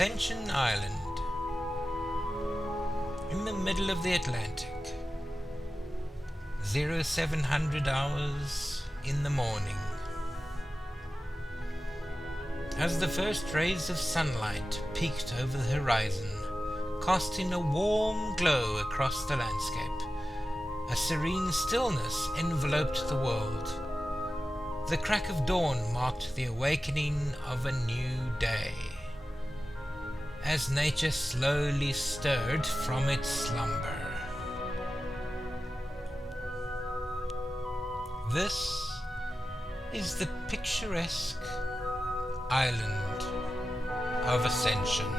Ascension Island, in the middle of the Atlantic, 0700 hours in the morning. As the first rays of sunlight peeked over the horizon, casting a warm glow across the landscape, a serene stillness enveloped the world. The crack of dawn marked the awakening of a new day, as nature slowly stirred from its slumber. This is the picturesque island of Ascension.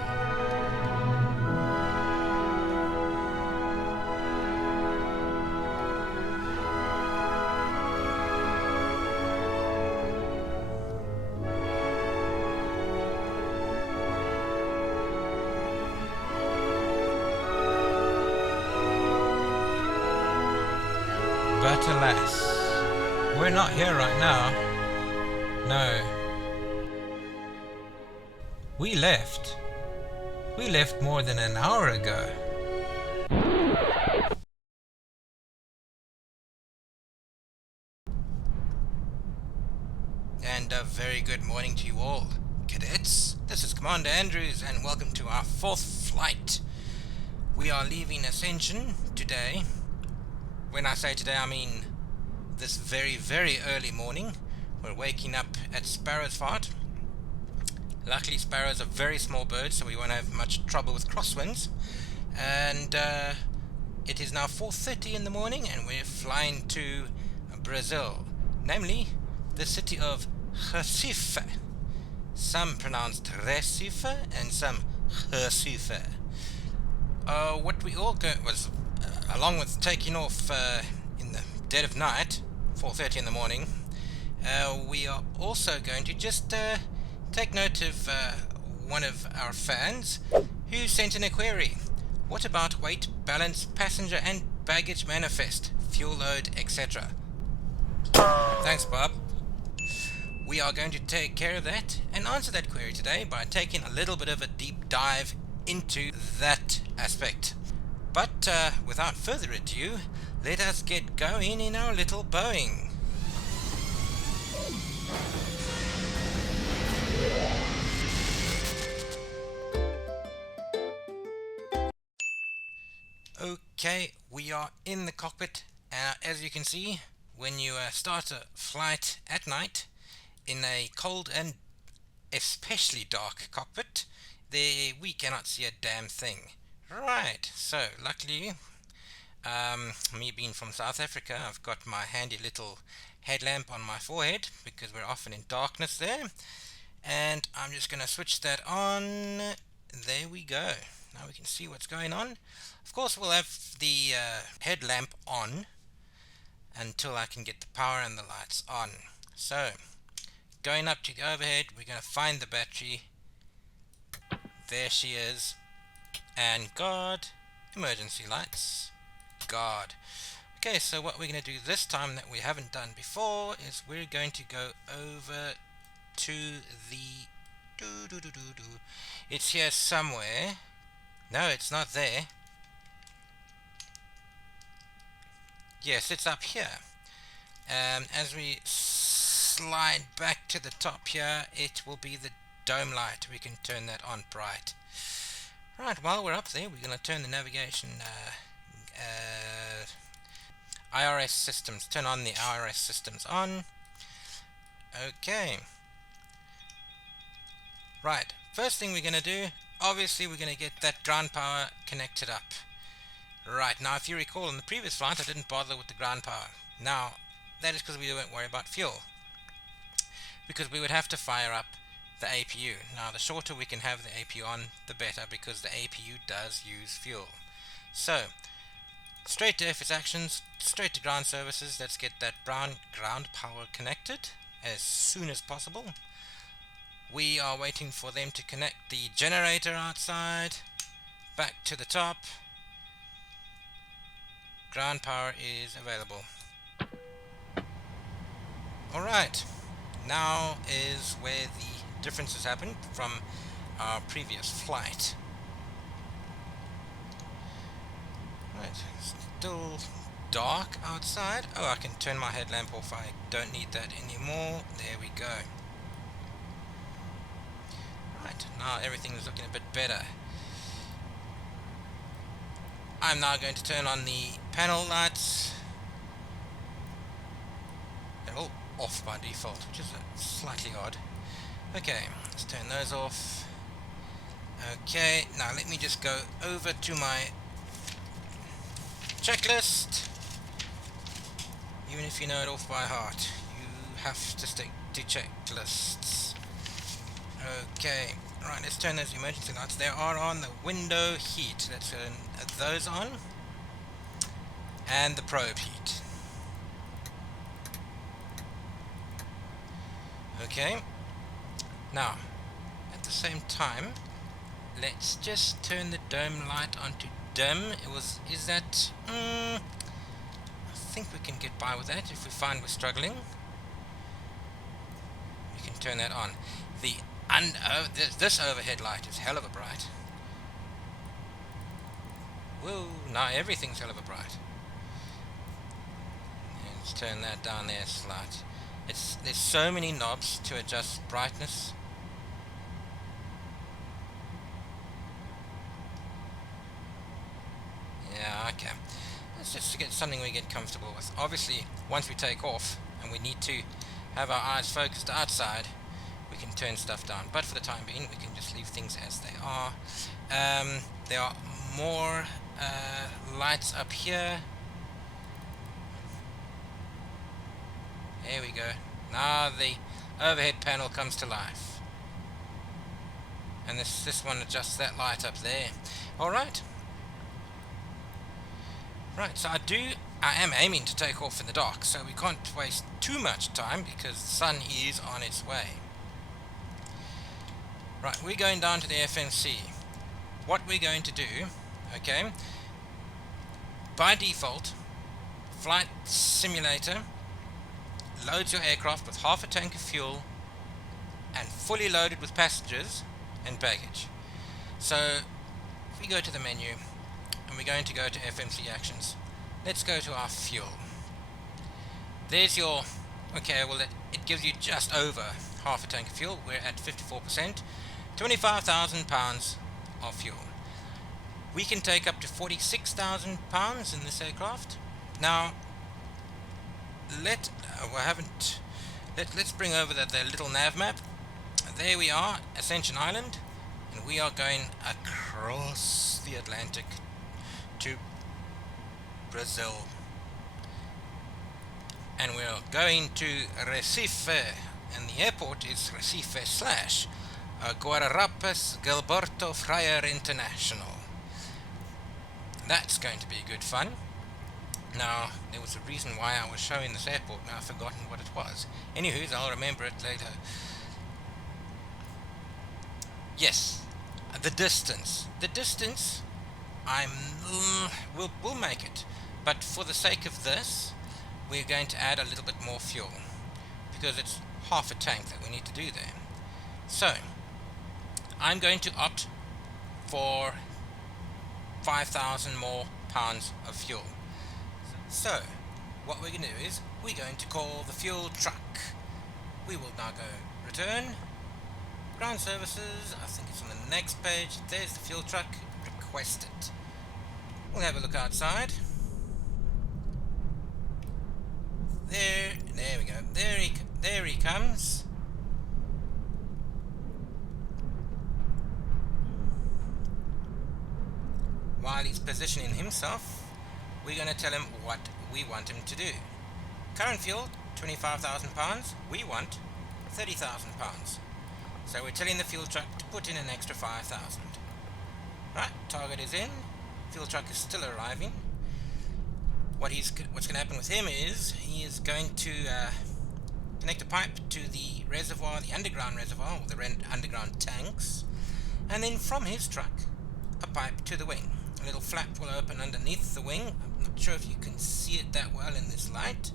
But alas, we're not here right now. No. We left. We left more than an hour ago. And a very good morning to you all, cadets. This is Commander Andrews, and welcome to our fourth flight. We are leaving Ascension today. When I say today, I mean this very, very early morning. We're waking up at sparrow's fart. Luckily, sparrows are very small birds, so we won't have much trouble with crosswinds. And it is now 4:30 in the morning, and we're flying to Brazil, namely the city of Recife. Some pronounced Recife and some Recife. What we all got was, along with taking off in the dead of night, 4:30 in the morning, we are also going to just take note of one of our fans who sent in a query. What about weight, balance, passenger and baggage manifest, fuel load, etc.? Thanks, Bob. We are going to take care of that and answer that query today by taking a little bit of a deep dive into that aspect. But without further ado, let us get going in our little Boeing. Okay, we are in the cockpit. As you can see, when you start a flight at night in a cold and especially dark cockpit, we cannot see a damn thing. Right, so luckily, me being from South Africa, I've got my handy little headlamp on my forehead because we're often in darkness there. And I'm just going to switch that on. There we go. Now we can see what's going on. Of course, we'll have the headlamp on until I can get the power and the lights on. So, going up to the overhead, we're going to find the battery. There she is. And guard, emergency lights, guard. Okay, so what we're going to do this time that we haven't done before is we're going to go over to the It's here somewhere. No, it's not there. Yes, it's up here. As we slide back to the top here, it will be the dome light. We can turn that on bright. Right, while we're up there, we're going to turn the navigation IRS systems, turn on the IRS systems on. Okay. Right, first thing we're going to do, obviously we're going to get that ground power connected up. Right, now if you recall in the previous flight I didn't bother with the ground power. Now, that is because we didn't worry about fuel. Because we would have to fire up the APU. Now the shorter we can have the APU on, the better, because the APU does use fuel. So, straight to FS actions, straight to ground services. Let's get that ground power connected as soon as possible. We are waiting for them to connect the generator outside. Back to the top. Ground power is available. Alright, now is where the differences happen from our previous flight. Right, still dark outside. Oh, I can turn my headlamp off. I don't need that anymore. There we go. Right, now everything is looking a bit better. I'm now going to turn on the panel lights. They're all off by default, which is slightly odd. Okay, let's turn those off. Okay, now let me just go over to my checklist. Even if you know it off by heart, you have to stick to checklists. Okay, right, let's turn those emergency lights. They are on. The window heat, let's turn those on. And the probe heat. Okay, now at the same time, let's just turn the dome light onto dim. Is that I think we can get by with that. If we find we're struggling, we can turn that on. This overhead light is hell of a bright. Whoa, now everything's hell of a bright. Let's turn that down there slight. There's so many knobs to adjust brightness. Yeah, okay. Let's just get something we get comfortable with. Obviously, once we take off and we need to have our eyes focused outside, we can turn stuff down. But for the time being, we can just leave things as they are. There are more lights up here. There we go. Now the overhead panel comes to life. And this one adjusts that light up there. Alright. Right, so I am aiming to take off in the dark, so we can't waste too much time because the sun is on its way. Right, we're going down to the FMC. What we're going to do, okay, by default, Flight Simulator loads your aircraft with half a tank of fuel and fully loaded with passengers and baggage. So if we go to the menu and we're going to go to FMC actions, let's go to our fuel. There's your, okay, well it gives you just over half a tank of fuel. We're at 54%, 25,000 pounds of fuel. We can take up to 46,000 pounds in this aircraft. Now let's bring over the little nav map. There we are, Ascension Island, and we are going across the Atlantic to Brazil, and we're going to Recife, and the airport is Recife / Guararapes Gilberto Freire International. That's going to be good fun. Now, there was a reason why I was showing this airport, and I've forgotten what it was. Anywho, I'll remember it later. Yes, the distance. The distance, we'll make it. But for the sake of this, we're going to add a little bit more fuel, because it's half a tank that we need to do there. So, I'm going to opt for 5,000 more pounds of fuel. So, what we're going to do is, we're going to call the fuel truck. We will now go return, ground services, I think it's on the next page, there's the fuel truck, request it. We'll have a look outside. There we go, there he comes. While he's positioning himself, we're going to tell him what we want him to do. Current fuel, 25,000 pounds. We want 30,000 pounds. So we're telling the fuel truck to put in an extra 5,000. Right, target is in. Fuel truck is still arriving. What's going to happen with him is he is going to connect a pipe to the reservoir, the underground reservoir, or the underground tanks, and then from his truck, a pipe to the wing. A little flap will open underneath the wing. I'm not sure if you can see it that well in this light.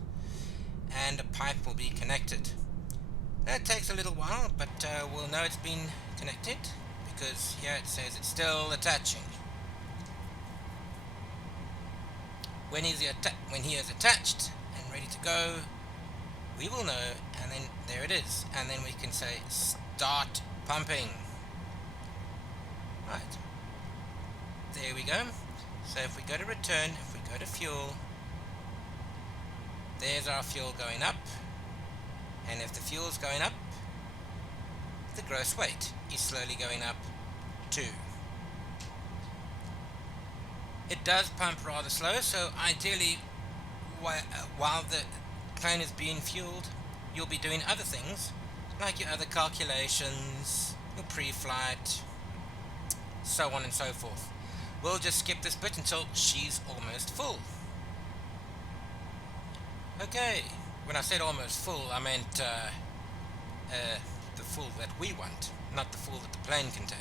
And a pipe will be connected. That takes a little while, but we'll know it's been connected because here it says it's still attaching. When he is attached and ready to go, we will know, and then there it is, and then we can say start pumping. Right, there we go. So if we go to return, if we go to fuel, there's our fuel going up, and if the fuel's going up, the gross weight is slowly going up too. It does pump rather slow, so ideally while the plane is being fueled, you'll be doing other things like your other calculations, your pre-flight, so on and so forth. We'll just skip this bit until she's almost full. Okay, when I said almost full, I meant the full that we want, not the full that the plane can take.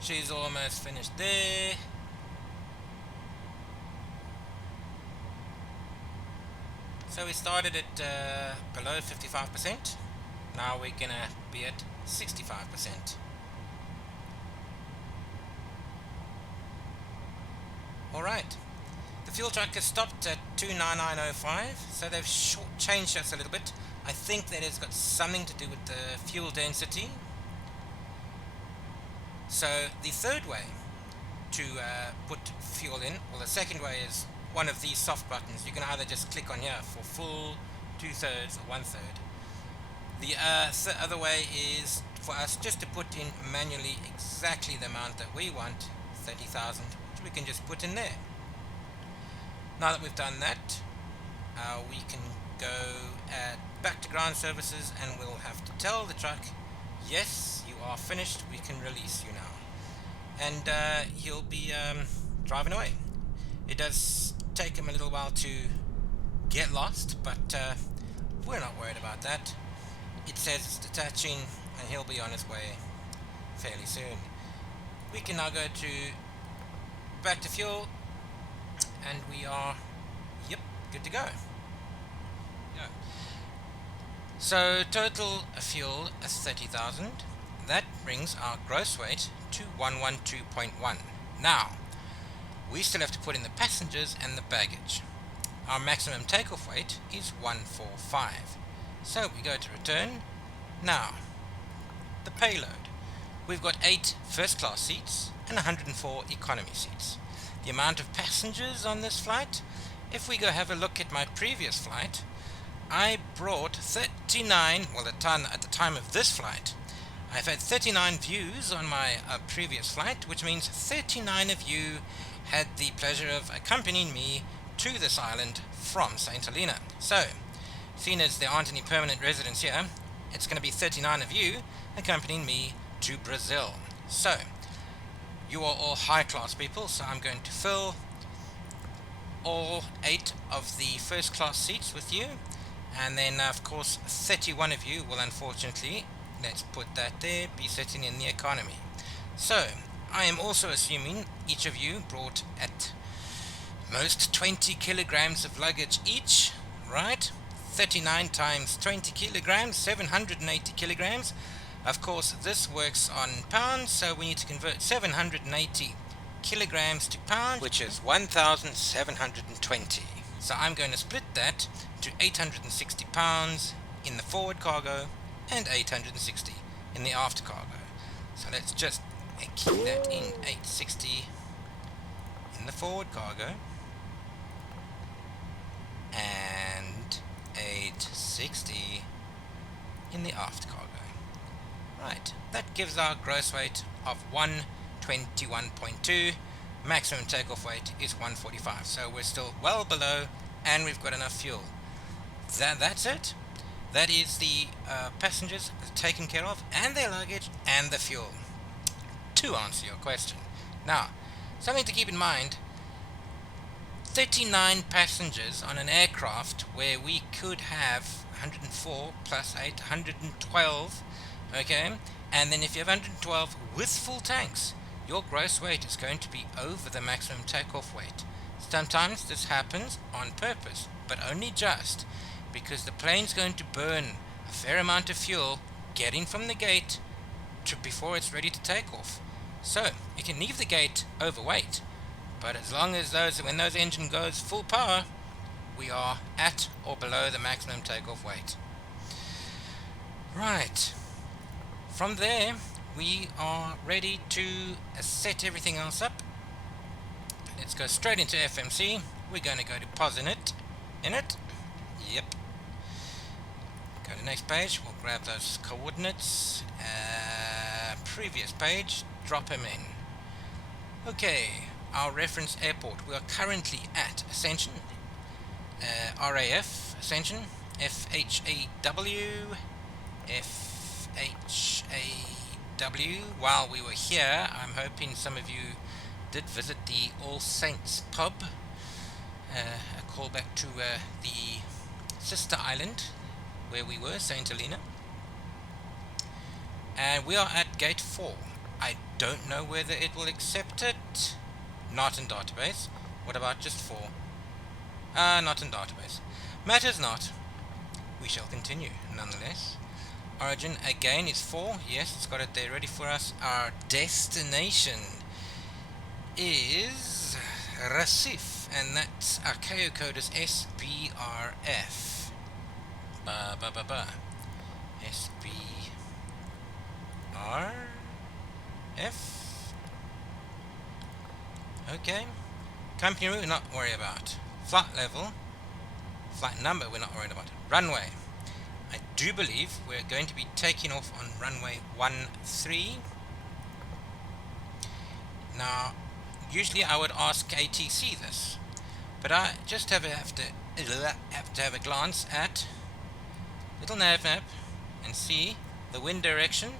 She's almost finished there. So we started at below 55%. Now we're gonna be at 65%. Alright. The fuel truck has stopped at 29905, so they've changed us a little bit. I think that has got something to do with the fuel density. So the third way to put fuel in, or the second way, is one of these soft buttons. You can either just click on here for full, 2/3 or 1/3. The other way is for us just to put in manually exactly the amount that we want, 30,000, which we can just put in there. Now that we've done that, we can go back to ground services, and we'll have to tell the truck, yes, you are finished, we can release you now. And he'll be driving away. It does take him a little while to get lost, but we're not worried about that. It says it's detaching, and he'll be on his way fairly soon. We can now go to back to fuel, and we are, yep, good to go. Yeah. So total fuel is 30,000. That brings our gross weight to 112.1. Now, we still have to put in the passengers and the baggage. Our maximum takeoff weight is 145. So we go to return. Now, the payload. We've got 8 first class seats and 104 economy seats. The amount of passengers on this flight, if we go have a look at my previous flight, I brought 39, well at the time of this flight, I've had 39 views on my previous flight, which means 39 of you had the pleasure of accompanying me to this island from St. Helena. So, seeing as there aren't any permanent residents here, it's going to be 39 of you accompanying me to Brazil. So, you are all high-class people, so I'm going to fill all 8 of the first-class seats with you, and then, of course, 31 of you will unfortunately, let's put that there, be sitting in the economy. So, I am also assuming each of you brought at most 20 kilograms of luggage each, right? 39 times 20 kilograms, 780 kilograms. Of course, this works on pounds, so we need to convert 780 kilograms to pounds, which is 1,720. So I'm going to split that to 860 pounds in the forward cargo and 860 in the after cargo. So let's just keep that in, 860 in the forward cargo and 860 in the aft cargo. Right, that gives our gross weight of 121.2. Maximum takeoff weight is 145, so we're still well below, and we've got enough fuel. That's it. That is the passengers taken care of, and their luggage, and the fuel. To answer your question. Now, something to keep in mind, 39 passengers on an aircraft where we could have 104 plus 8, 112, okay? And then if you have 112 with full tanks, your gross weight is going to be over the maximum takeoff weight. Sometimes this happens on purpose, but only just, because the plane's going to burn a fair amount of fuel getting from the gate before it's ready to take off. So it can leave the gate overweight, but as long as when those engine goes full power, we are at or below the maximum takeoff weight. Right. From there, we are ready to set everything else up. Let's go straight into FMC. We're going to go to pause in it. Yep. Go to the next page. We'll grab those coordinates. Previous page. Drop them in. Okay. Our reference airport. We are currently at Ascension. RAF Ascension. FHAW. FHAW. While we were here, I'm hoping some of you did visit the All Saints pub. A callback to the sister island where we were, St. Helena. And we are at gate 4. I don't know whether it will accept it. Not in database. What about just 4? Not in database. Matters not. We shall continue nonetheless. Origin again is 4. Yes, it's got it there ready for us. Our destination is Recife, and that's our KO code is SBRF. SBRF. Okay. Company route, not worry about. Flight level, flight number, we're not worried about. Runway. I do believe we're going to be taking off on runway 13. Now, usually I would ask ATC this, but I just have to have a glance at little nav map and see the wind direction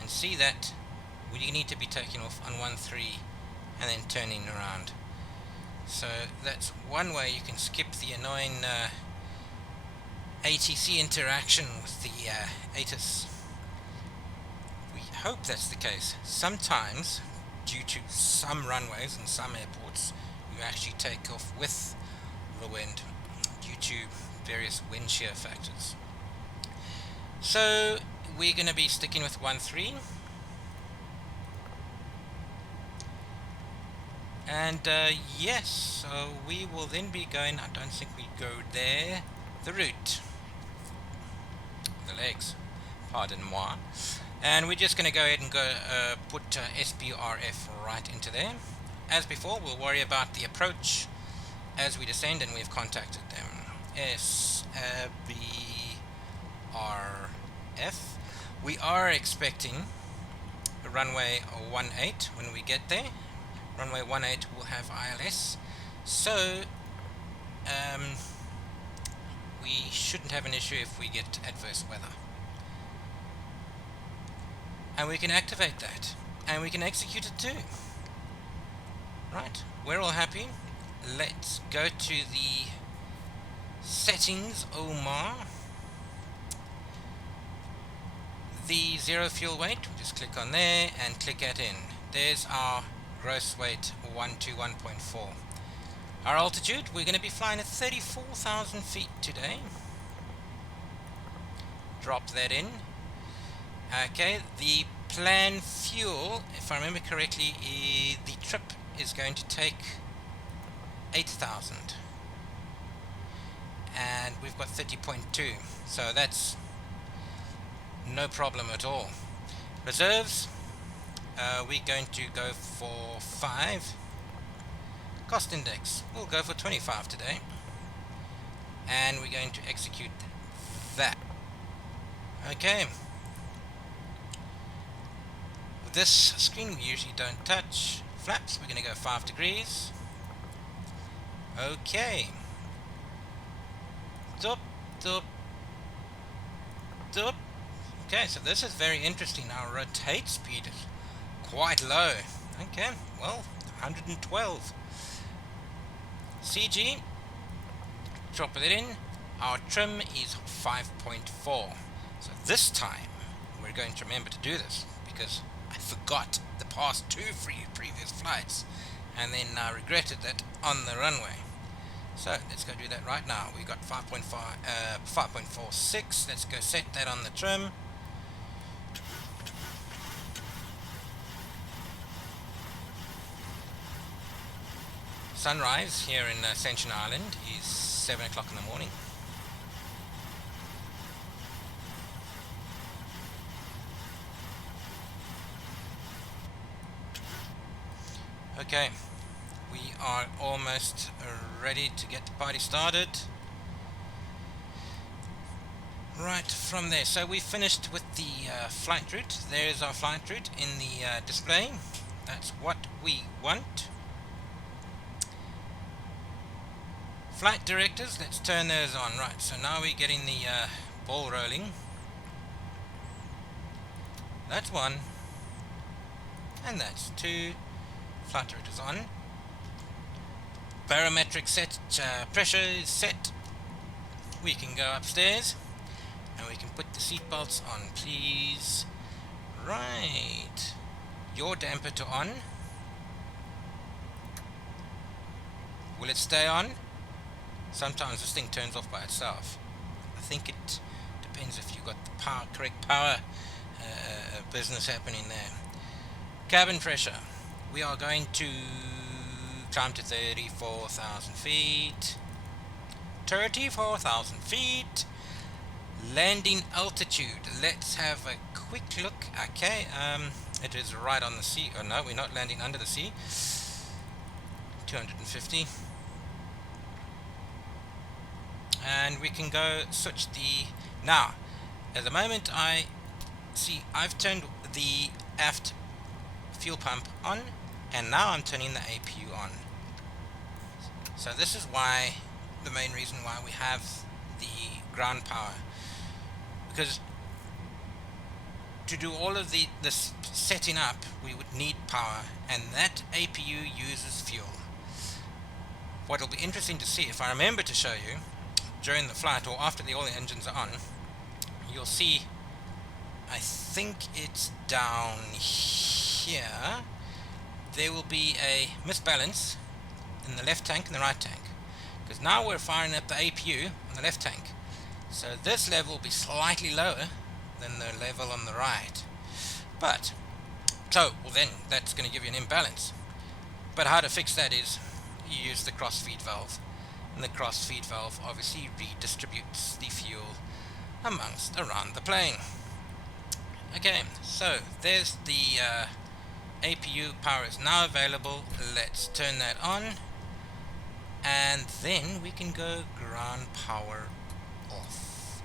and see that we need to be taking off on 13 and then turning around. So that's one way you can skip the annoying ATC interaction with the ATIS. We hope that's the case. Sometimes, due to some runways and some airports, you actually take off with the wind due to various wind shear factors. So we're going to be sticking with 13. And yes, so we will then be going, I don't think we go there, the route, the legs, pardon moi, and we're just going to go ahead and go put SBRF right into there. As before, we'll worry about the approach as we descend, and we've contacted them. SBRF. We are expecting a runway 18 when we get there. Runway 18 will have ILS, so we shouldn't have an issue if we get adverse weather. And we can activate that, and we can execute it too. Right, we're all happy. Let's go to the settings, Omar. The zero fuel weight, we'll just click on there and click add in. There's our gross weight 121.4. Our altitude, we're going to be flying at 34,000 feet today. Drop that in. Okay, the planned fuel, if I remember correctly, the trip is going to take 8,000. And we've got 30.2, so that's no problem at all. Reserves, we're going to go for 5. Cost index, we'll go for 25 today. And we're going to execute that. Okay. With this screen we usually don't touch. Flaps, we're going to go 5 degrees. Okay. Dup, dup, dup. Okay, so this is very interesting. Our rotate speed is quite low. Okay, well, 112. CG, drop it in. Our trim is 5.4. So this time, we're going to remember to do this, because I forgot the past 2 previous flights, and then I regretted that on the runway. So let's go do that right now. We got 5.46. Let's go set that on the trim. sunrise here in Ascension Island is 7 o'clock in the morning. Okay, we are almost ready to get the party started. Right from there, so we finished with the flight route. There's our flight route in the display. That's what we want. Flight directors, let's turn those on. Right, so now we're getting the ball rolling. That's one, and that's two. Flight directors on. Barometric set, pressure is set. We can go upstairs. And we can put the seatbelts on, please. Right. Your damper to on. Will it stay on? Sometimes this thing turns off by itself. I think it depends if you've got the correct power business happening there. Cabin pressure. We are going to climb to 34,000 feet. 34,000 feet. Landing altitude. Let's have a quick look. Okay, it is right on the sea. Oh no, we're not landing under the sea. 250. And we can go switch the... Now, at the moment I've turned the aft fuel pump on, and now I'm turning the APU on. So this is why, the main reason why we have the ground power. Because to do all of this setting up, we would need power, and that APU uses fuel. What will be interesting to see, if I remember to show you during the flight or after all the engines are on, you'll see, I think it's down here, there will be a misbalance in the left tank and the right tank. Because now we're firing up the APU on the left tank. So this level will be slightly lower than the level on the right. But, well then, that's going to give you an imbalance. But how to fix that is, you use the cross-feed valve. And the cross-feed valve obviously redistributes the fuel around the plane. Okay, so there's the APU power is now available. Let's turn that on. And then we can go ground power off.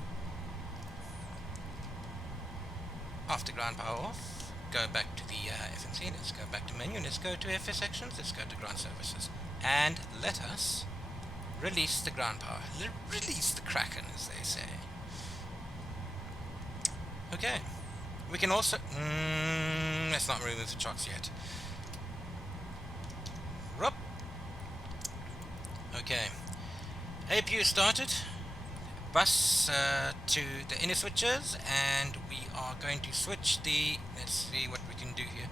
After ground power off, go back to the FMC, let's go back to menu, let's go to FS sections, let's go to ground services, and let us release the ground power. Release the Kraken, as they say. Okay, we can also, let's not remove the chocks yet. Rup. Okay, APU started. Bus to the inner switches, and we are going to switch the, let's see what we can do here,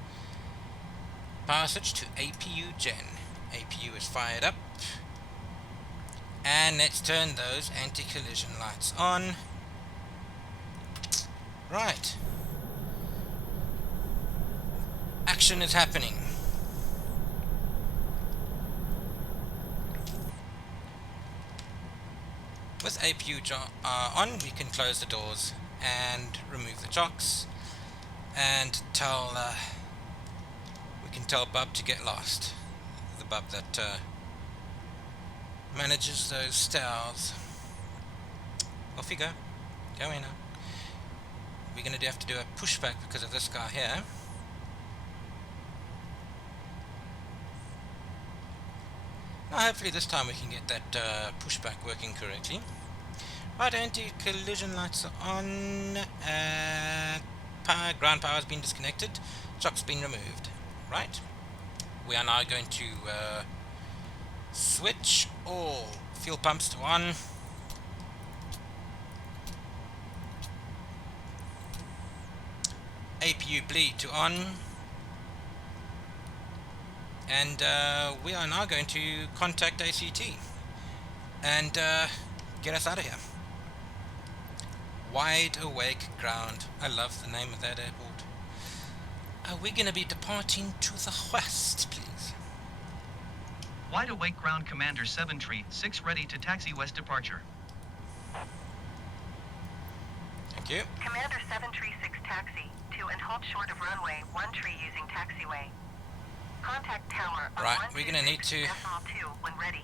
power switch to APU gen. APU is fired up, and let's turn those anti-collision lights on. Right, action is happening. With APU on, we can close the doors and remove the chocks, and we can tell Bub to get lost. The Bub that manages those stairs. Off you go. Go in now. We're going to have to do a pushback because of this guy here. Now hopefully this time we can get that pushback working correctly. Right, anti-collision lights are on. Ground power has been disconnected. Chocks been removed. Right. We are now going to switch all fuel pumps to on. APU bleed to on. And we are now going to contact ACT and get us out of here. Wide Awake Ground. I love the name of that airport. Are we going to be departing to the west, please? Wide awake ground commander 736 ready to taxi west departure. Thank you. Commander 736 taxi to and hold short of runway 13 using taxiway. Contact tower on Right, we're gonna need to 126.2 when ready.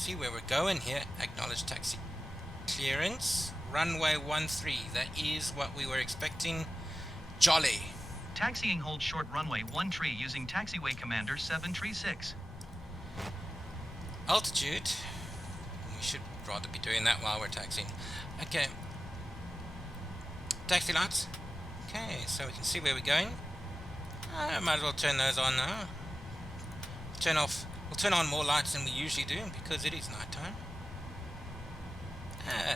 see where we're going here. Acknowledge taxi clearance. Runway 13. That is what we were expecting. Jolly. Taxiing hold short runway 13 using taxiway commander 736. Altitude. We should rather be doing that while we're taxiing. Okay. Taxi lights. Okay, so we can see where we're going. I might as well turn those on now. We'll turn on more lights than we usually do because it is night time.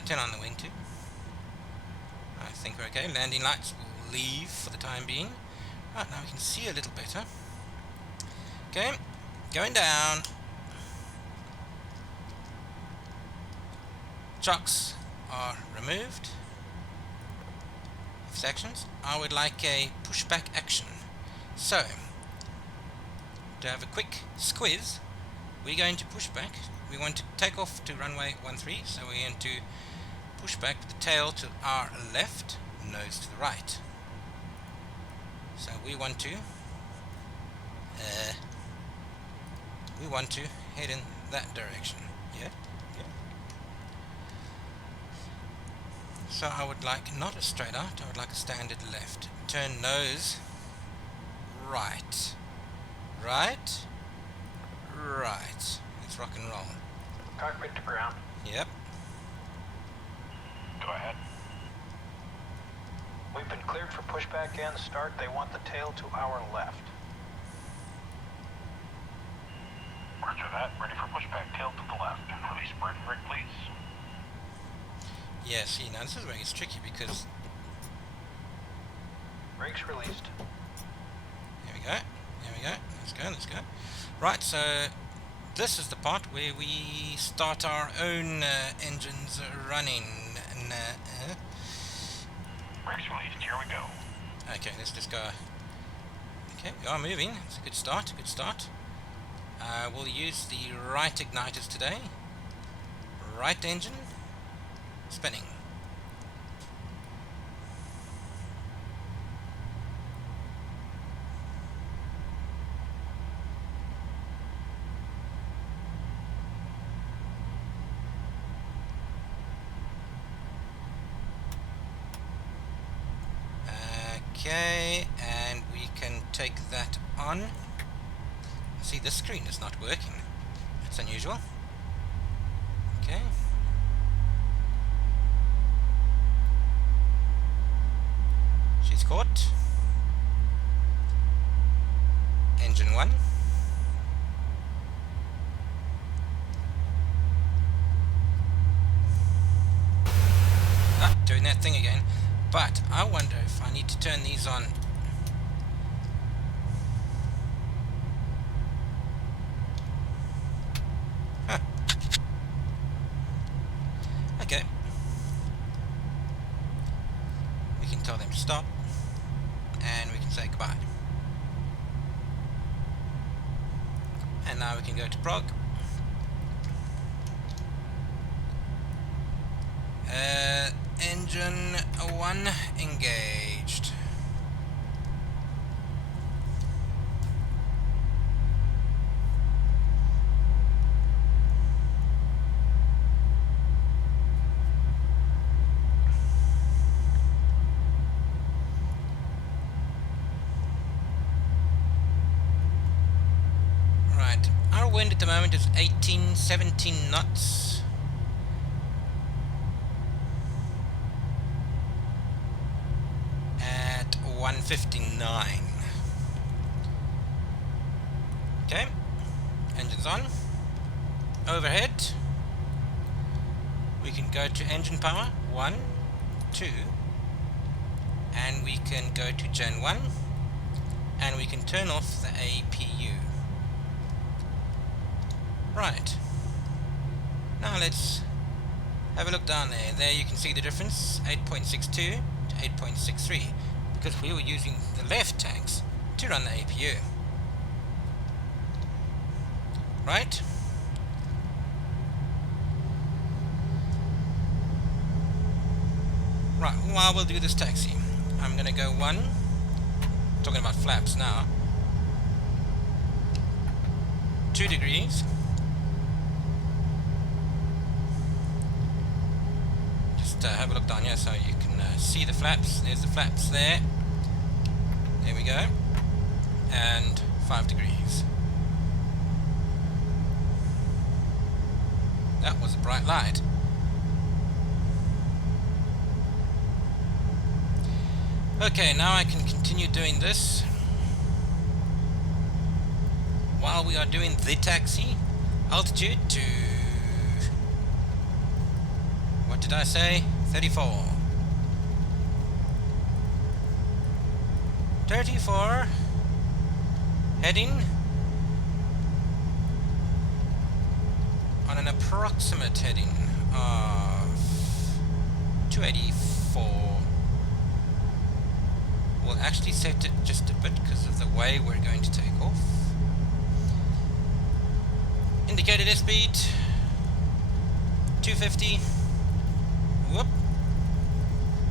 Turn on the wing too. I think we're okay. Landing lights will leave for the time being. Right, now we can see a little better. Okay, going down. Chocks are removed. Sections. I would like a pushback action. So, to have a quick squiz, we're going to push back. We want to take off to runway 13, so we're going to push back the tail to our left, nose to the right. So we want to head in that direction. Yeah. So I would like not a straight out, I would like a standard left. Turn nose right. Right. Let's rock and roll. Cockpit to ground. Yep. Go ahead. We've been cleared for pushback and start. They want the tail to our left. Roger that. Ready for pushback. Tail to the left. Release burn rig, please. Yeah, see, now this is where it gets tricky because... Brakes released. Here we go. Let's go. Right, so this is the part where we start our own engines running. Brakes released. Here we go. Okay, let's just go. Okay, we are moving. It's a good start. We'll use the right igniters today. Right engine. Spinning. Okay, and we can take that on. See, this screen is not working. That's unusual. Okay. She's caught. Engine 1. Ah, doing that thing again. But I wonder if I need to turn these on. Huh. Okay. We can tell them to stop. And we can say goodbye. And now we can go to Prague. Engine 1 engaged. Right, our wind at the moment is 17 knots. At 159. Okay, engines on. Overhead. We can go to engine power 1, 2, and we can go to Gen 1, and we can turn off the APU. Right. Now let's have a look down there. There you can see the difference, 8.62 to 8.63, because we were using the left tanks to run the APU. Right? Right, well, we'll do this taxi. I'm gonna go 1. Talking about flaps now. 2 degrees. Just have a look down here so you can see the flaps. There's the flaps there. There we go. And 5 degrees. That was a bright light. Okay, now I can continue doing this. While we are doing the taxi, altitude to, what did I say? 34. 34. Heading on an approximate heading of 284. We'll actually set it just a bit because of the way we're going to take off. Indicated airspeed 250. Whoop.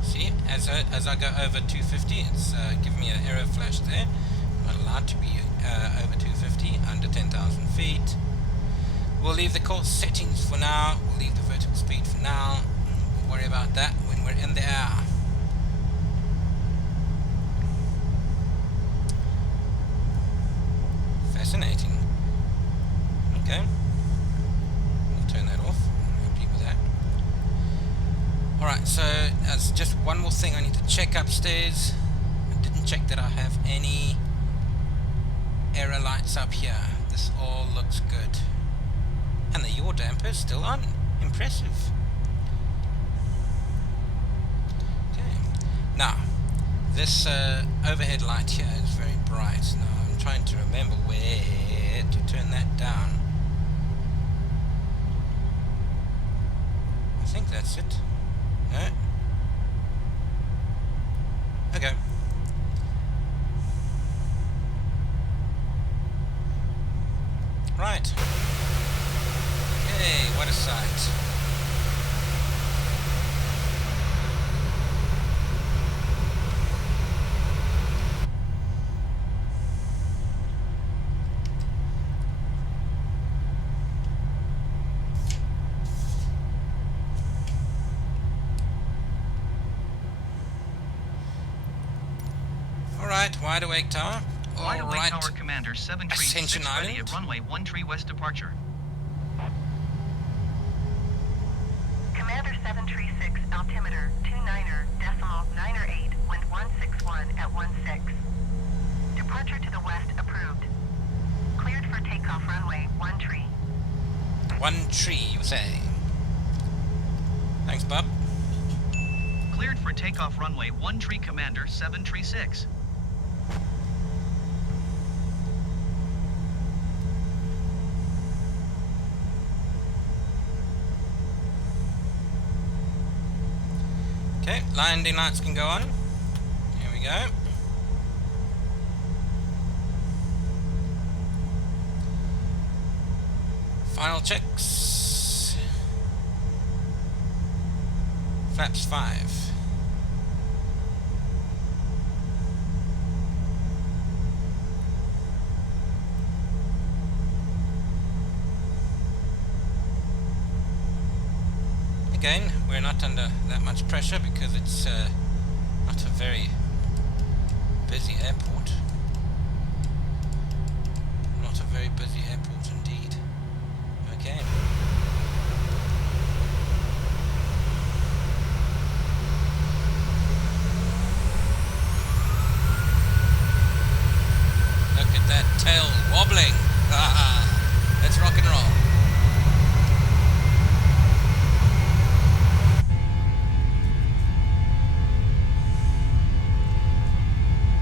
See, as I go over 250, it's giving me an error flash there. Not allowed to be over 250, under 10,000 feet. We'll leave the course settings for now. We'll leave the vertical speed for now. We'll worry about that when we're in the air. Fascinating. Okay. We'll turn that off. Happy with that. Alright, so that's just one more thing I need to check upstairs. I didn't check that I have any error lights up here. This all looks good. And the yaw damper is still on. Impressive. Okay. Now, this overhead light here is very bright. Now, I'm trying to remember where to turn that down. I think that's it. No? Okay. Right. Okay, what a sight. Alright, wide awake tower. Wide awake Alright. tower commander Ascension 736 ready Island. at runway 13 west departure. Commander 736, altimeter 29er, decimal 9er 8, wind 161 at 16. Departure to the west approved. Cleared for takeoff runway 13. 13, you say. Thanks, Bob. Cleared for takeoff runway 13 commander 736. Okay, landing lights can go on. Here we go. Final checks. Flaps 5. Again, we're not under that much pressure because it's not a very busy airport. Not a very busy airport indeed. Okay. Look at that tail wobbling. Let's rock and roll.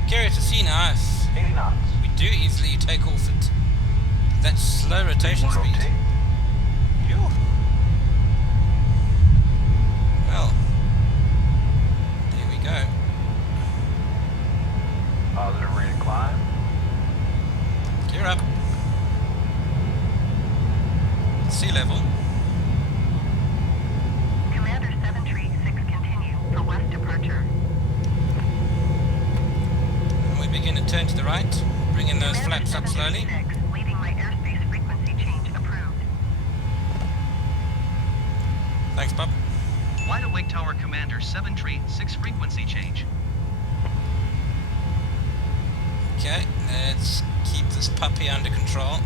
Curious to see now if 80 knots. we do easily take off at that slow rotation One speed. rotate. Phew. Well, there we go. Positive rate of climb. Gear up. the right. Bring in those Commander flaps up slowly. 736, leaving my airspace frequency change approved. Thanks, Bob. Wide Awake Tower Commander 736 frequency change. Okay, let's keep this puppy under control.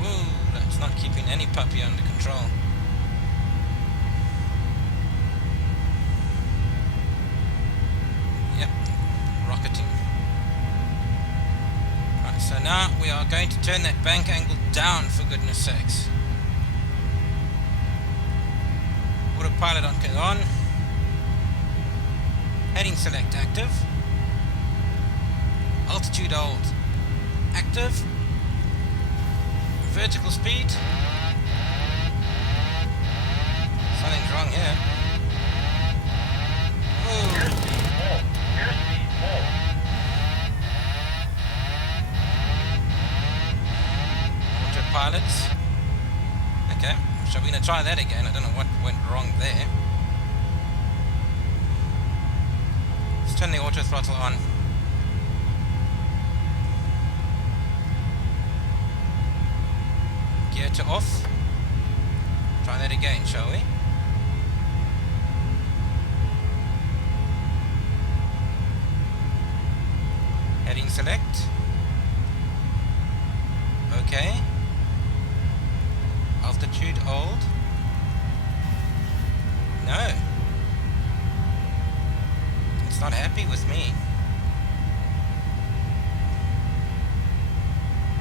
Whoa, that's not keeping any puppy under control. Yep, rocketing. Right, so now we are going to turn that bank angle down, for goodness sakes. Autopilot on. Heading select active. Altitude hold active. Vertical speed. Something's wrong here. Whoa. Autopilots. Okay, so we're going to try that again. I don't know what went wrong there. Let's turn the auto throttle on. Gear to off. Try that again, shall we? Heading select. Okay. Altitude hold. No. It's not happy with me.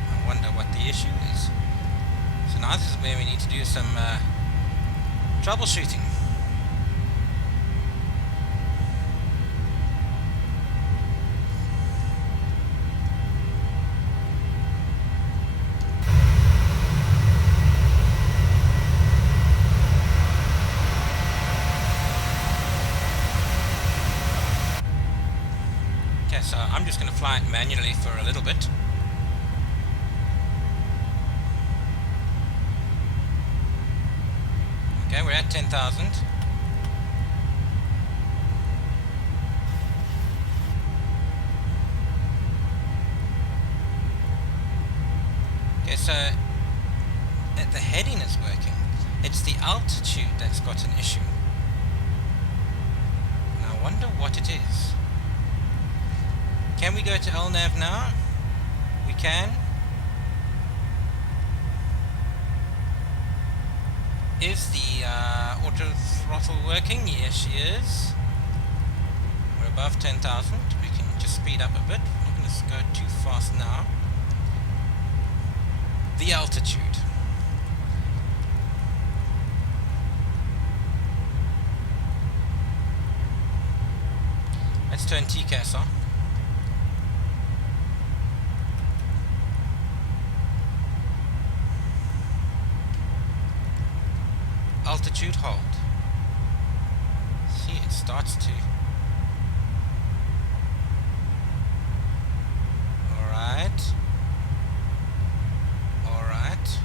I wonder what the issue is. So now this is where we need to do some troubleshooting. Okay, so I'm just going to fly it manually for a little bit. Okay, we're at 10,000. Okay, so the heading is working. It's the altitude that's got an issue. And I wonder what it is. Can we go to LNAV now? We can. Is the auto throttle working? Yes, she is. We're above 10,000. We can just speed up a bit. We're not going to go too fast now. The altitude. Let's turn TCAS on. Altitude hold. See, it starts to. Alright. Alright.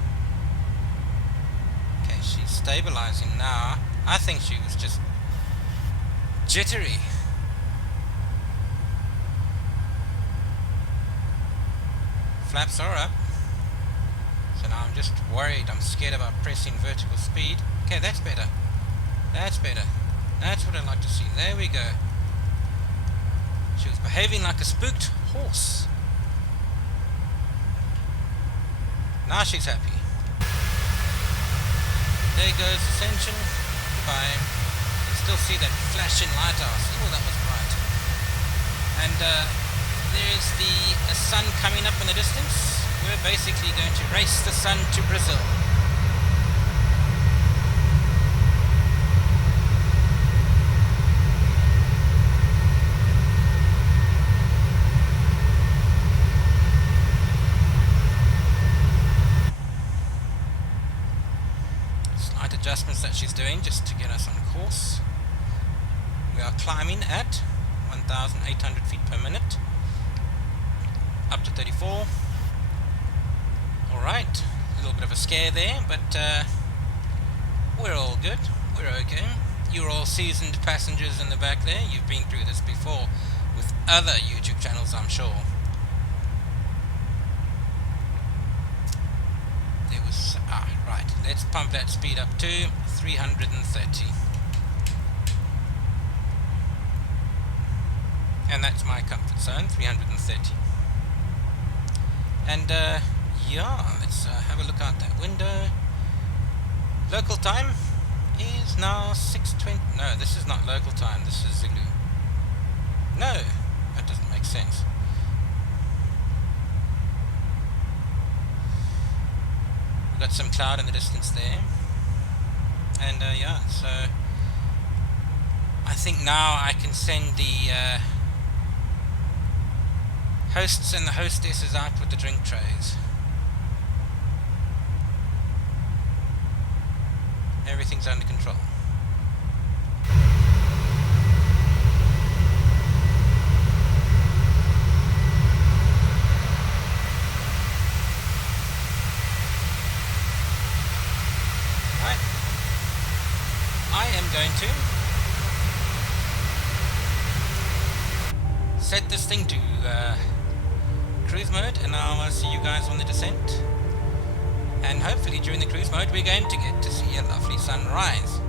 Okay, she's stabilizing now. I think she was just jittery. Flaps are up. So now I'm just worried. I'm scared about pressing vertical speed. Okay, that's better. That's better. That's what I like to see. There we go. She was behaving like a spooked horse. Now she's happy. There goes Ascension. Goodbye. You can still see that flashing lighthouse. Oh, that was bright. And there's the sun coming up in the distance. We're basically going to race the sun to Brazil. Slight adjustments that she's doing just to get us on course. We are climbing at 1,800 feet per minute. Up to 34. Alright, a little bit of a scare there, but we're all good. We're okay. You're all seasoned passengers in the back there. You've been through this before with other YouTube channels, I'm sure. There was... right. Let's pump that speed up to 330. And that's my comfort zone, 330. And, yeah, let's have a look out that window. Local time is now 6:20. No, this is not local time, this is Zulu. No, that doesn't make sense. We've got some cloud in the distance there. And, yeah, so I think now I can send the hosts and the hostesses out with the drink trays. Everything's under control. Right. I am going to set this thing to cruise mode, and I'll see you guys on the descent. And hopefully during the cruise mode we're going to get to see a lovely sunrise.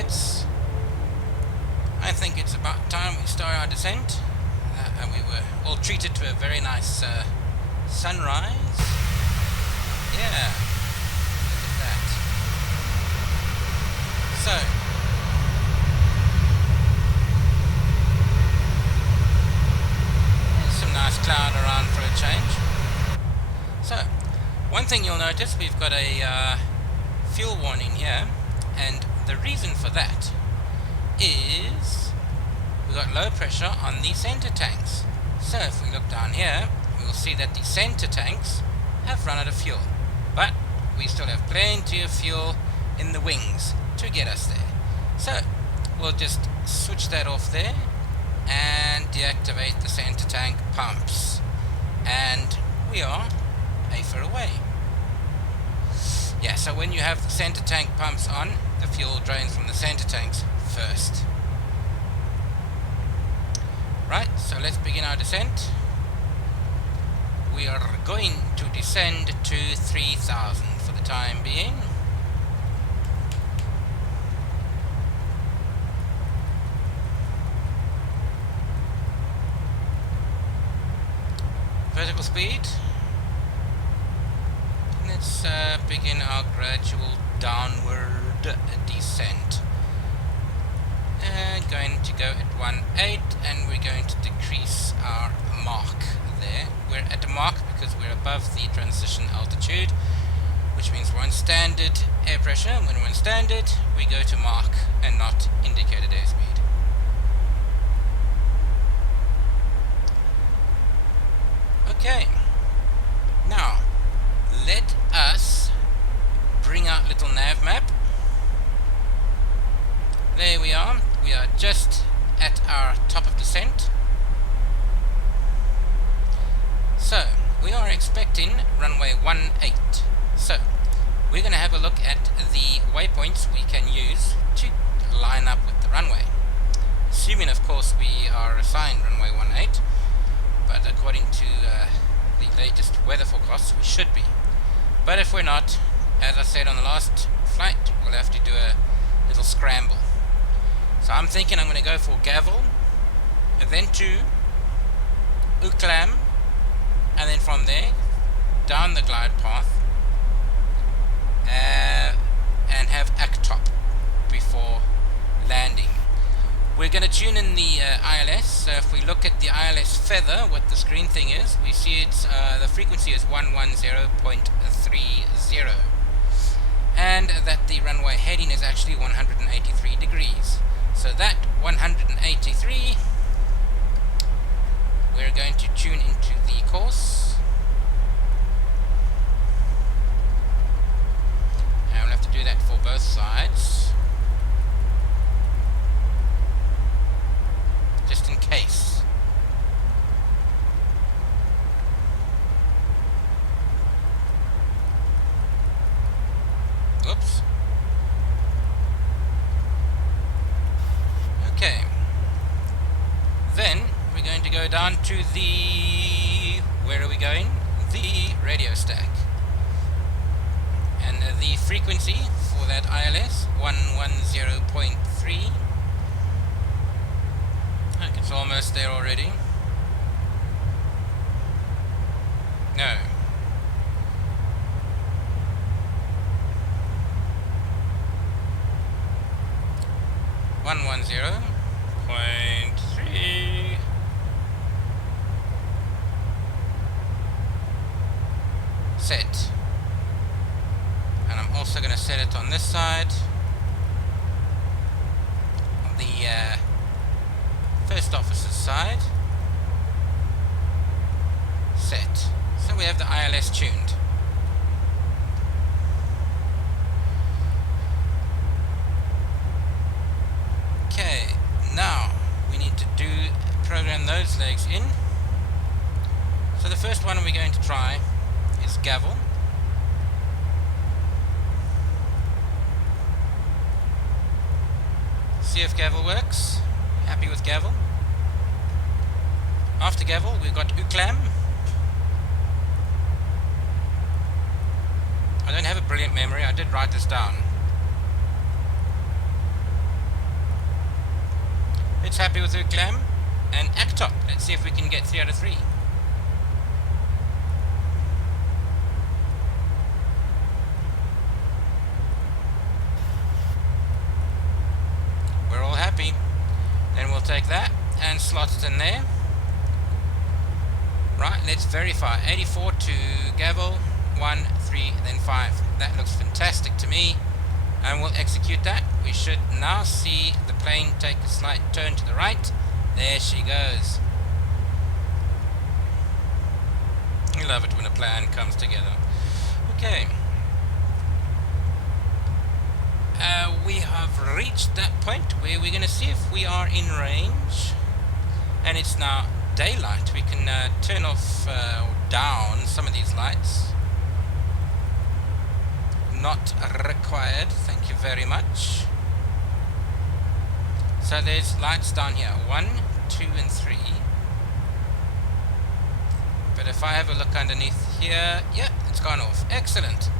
cadets. I think it's about time we start our descent. We were all treated to a very nice sunrise. Yeah, look at that. So, there's some nice cloud around for a change. So, one thing you'll notice, we've got a fuel warning here, and the reason for that is we've got low pressure on the center tanks. So if we look down here, we'll see that the center tanks have run out of fuel, but we still have plenty of fuel in the wings to get us there. So we'll just switch that off there and deactivate the center tank pumps, and we are AFIR away. Yeah, so when you have the center tank pumps on, the fuel drains from the center tanks first. Right, so let's begin our descent. We are going to descend to 3000 for the time being. Vertical speed. Let's begin our gradual downward descent. Going to go at 1.8, and we're going to decrease our mark there. We're at a mark because we're above the transition altitude, which means we're on standard air pressure. When we're on standard, we go to mark and not indicated airspeed. Okay, now let us bring out little nav map. There we are. We are just at our top of descent. So we are expecting runway 18. So we're going to have a look at the waypoints we can use to line up with the runway. Assuming, of course, we are assigned runway 18, but according to the latest weather forecasts, we should be. But if we're not, as I said on the last flight, we'll have to do a little scramble. So I'm thinking I'm going to go for Gavel, and then to Uklam, and then from there down the glide path, and have Aktop before landing. We're going to tune in the ILS. So if we look at the ILS feather, what the screen thing is, we see it's the frequency is 110.30, and that the runway heading is actually 183 degrees. So that 183, we're going to tune into the course. And we'll have to do that for both sides, just in case. Oops. Okay. Then we're going to go down to the... where are we going? The radio stack. And the frequency for that ILS, 110.3. Look, it's almost there already. No. One 110.3. Set. And I'm also going to set it on this side, on the first officer's side. Set. So we have the ILS tuned. Okay, now we need to program those legs in. So the first one we're going to try is Gavel. See if Gavel works. Happy with Gavel. After Gavel, we've got Uklam. I don't have a brilliant memory. I did write this down. It's happy with her clam. And Actop. Let's see if we can get 3 out of 3. We're all happy. Then we'll take that and slot it in there. Right, let's verify. 84 to Gavel, 1, 3, then 5. That looks fantastic to me. And we'll execute that. We should now see the plane take a slight turn to the right. There she goes. You love it when a plan comes together. Okay. We have reached that point where we're going to see if we are in range. And it's now daylight. We can turn off or down some of these lights. Not required. Thank you very much. So there's lights down here. 1, 2, and 3. But if I have a look underneath here, yeah, it's gone off. Excellent.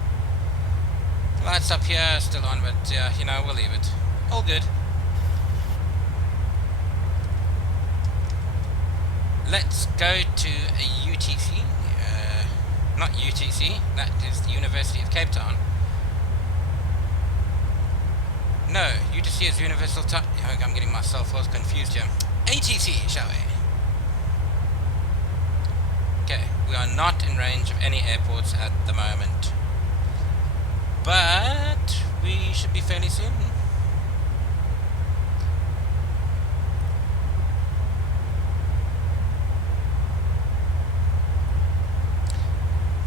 Lights up here are still on, but you know, we'll leave it. All good. Let's go to a UTC. Not UTC, that is the University of Cape Town. No, UTC is Universal Time. I'm getting myself all confused here. ATC, shall we? Okay, we are not in range of any airports at the moment. But we should be fairly soon.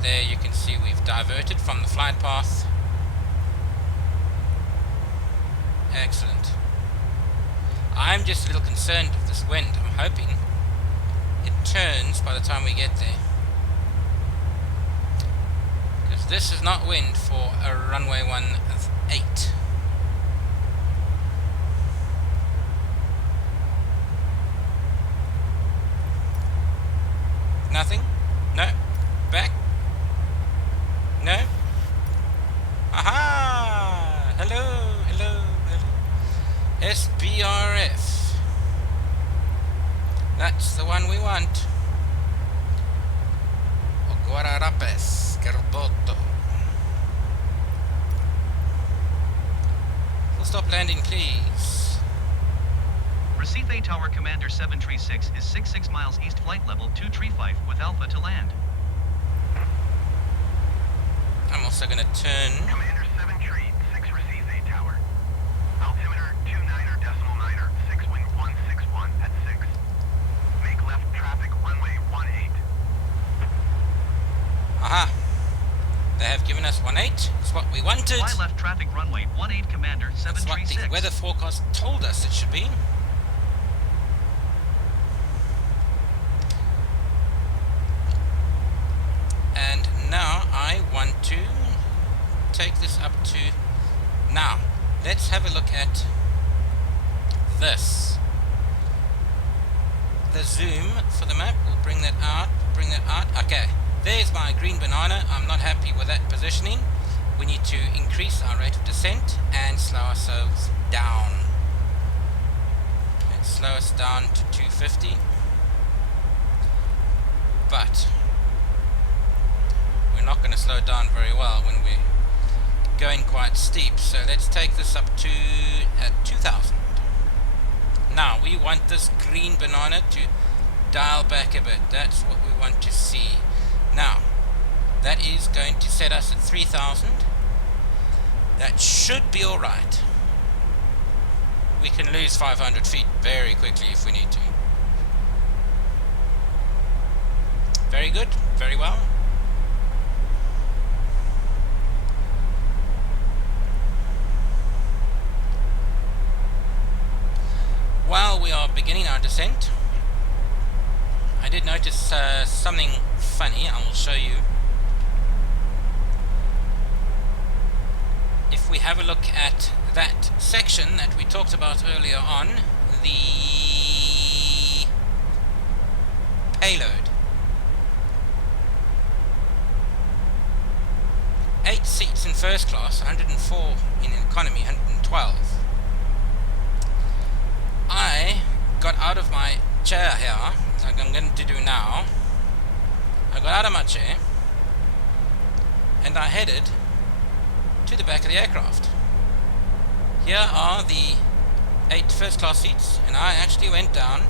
There you can see we've diverted from the flight path. Excellent. I'm just a little concerned with this wind. I'm hoping it turns by the time we get there. Because this is not wind for a runway 18. Nothing? No? Back? No? Aha! Hello, hello, hello. SBRF. That's the one we want. Guararapes, Gerboto. Full stop landing, please. Recife Tower Commander 736 is 66 miles east flight level 2 Preflight with Alpha to land. I'm also going to turn. Commander 736 Recife Tower. Altimeter 29er, 6 wind 161 at 6. Make left traffic runway 18. Aha! They have given us 18. It's what we wanted. Fly left traffic runway 18 Commander That's what 736. the weather forecast told us it should be. And now I want to take this up to... Now, let's have a look at this. The zoom for the map, we'll bring that out, Okay, there's my green banana. I'm not happy with that positioning. We need to increase our rate of descent and slow ourselves down. Let's slow us down to 250. But we're not going to slow down very well when we're going quite steep. So let's take this up to 2000. Now we want this green banana to dial back a bit. That's what we want to see. Now that is going to set us at 3000. That should be alright. We can lose 500 feet very quickly if we need to. Very good, very well. While we are beginning our descent, I did notice something funny. I will show you. If we have a look at that section that we talked about earlier on, the payload. 8 seats in first class, 104 in economy, 112. I got out of my chair here, like I'm going to do now. I got out of my chair and I headed to the back of the aircraft. Here are the 8 first class seats, and I actually went down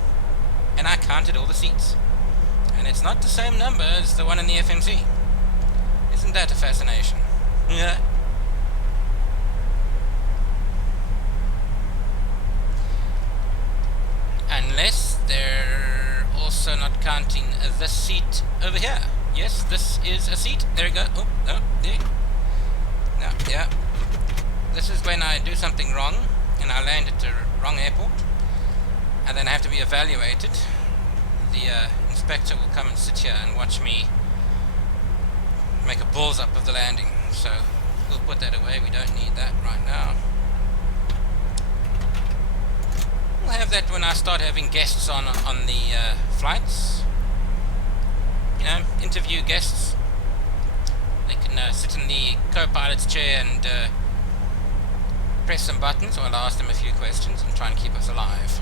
and I counted all the seats. And it's not the same number as the one in the FMC. Isn't that a fascination? Yeah. Unless they're also not counting this seat over here. Yes, this is a seat. There we go. Oh, no, there. No, yeah. This is when I do something wrong and I land at the wrong airport, and then I have to be evaluated. The inspector will come and sit here and watch me make a balls up of the landing. So we'll put that away. We don't need that right now. We'll have that when I start having guests on the flights. You know, interview guests. They can sit in the co-pilot's chair and press some buttons, or I'll ask them a few questions and try and keep us alive.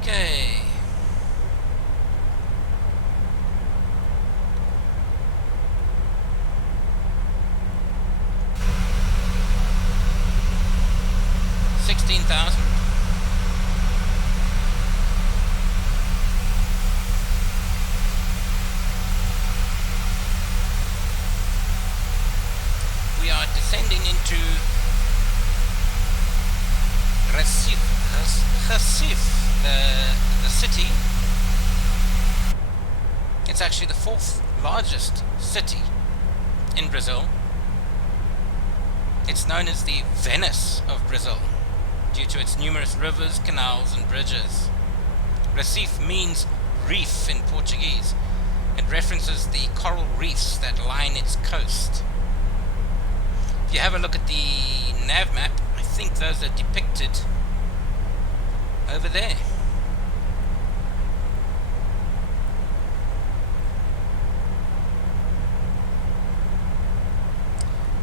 Okay. $16,000. We are descending into Recife, the city. It's actually the 4th largest city in Brazil. It's known as the Venice of Brazil, due to its numerous rivers, canals and bridges. Recife means reef in Portuguese. It references the coral reefs that line its coast. If you have a look at the nav map, I think those are depicted over there.